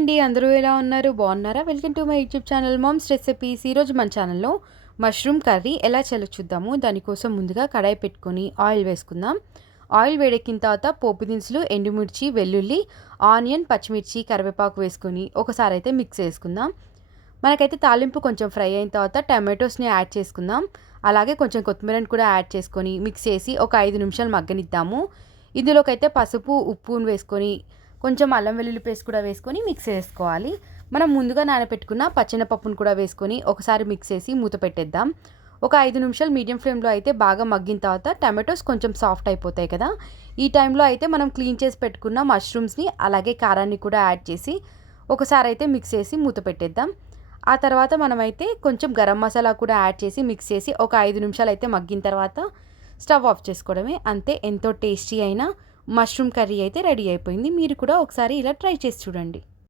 అండి. అందరూ ఎలా ఉన్నారు? బాగున్నారా? Welcome to my YouTube channel moms recipes. ఈరోజు మన ఛానల్‌లో మష్రూమ్ కర్రీ ఎలా చేయాలో చూద్దాము. దానికోసం ముందుగా కడాయి పెట్టుకొని ఆయిల్ వేసుకుందాం. ఆయిల్ వేడెక్కిన తర్వాత పోపు దినుసులు, ఎండుమిర్చి, వెల్లుల్లి, ఆనియన్, పచ్చిమిర్చి, కరివేపాకు వేసుకొని ఒకసారి అయితే మిక్స్ చేసుకుందాం. మనకైతే తాలింపు కొంచెం ఫ్రై అయిన తర్వాత టమాటోస్ని యాడ్ చేసుకుందాం. అలాగే కొంచెం కొత్తిమీరని కూడా యాడ్ చేసుకొని మిక్స్ చేసి ఒక 5 నిమిషాలు మగ్గనిద్దాము. ఇందులోకైతే పసుపు, ఉప్పును వేసుకొని కొంచెం అల్లం వెల్లుల్లి పేస్ట్ కూడా వేసుకొని మిక్స్ చేసుకోవాలి. మనం ముందుగా నానబెట్టుకున్న పచ్చెనపప్పును కూడా వేసుకొని ఒకసారి మిక్స్ చేసి మూత పెట్టేద్దాం. ఒక 5 నిమిషాలు మీడియం ఫ్లేమ్లో అయితే బాగా మగ్గిన తర్వాత టమాటోస్ కొంచెం సాఫ్ట్ అయిపోతాయి కదా. ఈ టైంలో అయితే మనం క్లీన్ చేసి పెట్టుకున్న మష్రూమ్స్ని అలాగే కారాన్ని కూడా యాడ్ చేసి ఒకసారి అయితే మిక్స్ చేసి మూత పెట్టేద్దాం. ఆ తర్వాత మనమైతే కొంచెం గరం మసాలా కూడా యాడ్ చేసి మిక్స్ చేసి ఒక 5 నిమిషాలు అయితే మగ్గిన తర్వాత స్టవ్ ఆఫ్ చేసుకోవడమే. అంతే, ఎంతో టేస్టీ అయిన మష్రూమ్ కర్రీ అయితే రెడీ అయిపోయింది. మీరు కూడా ఒకసారి ఇలా ట్రై చేసి చూడండి.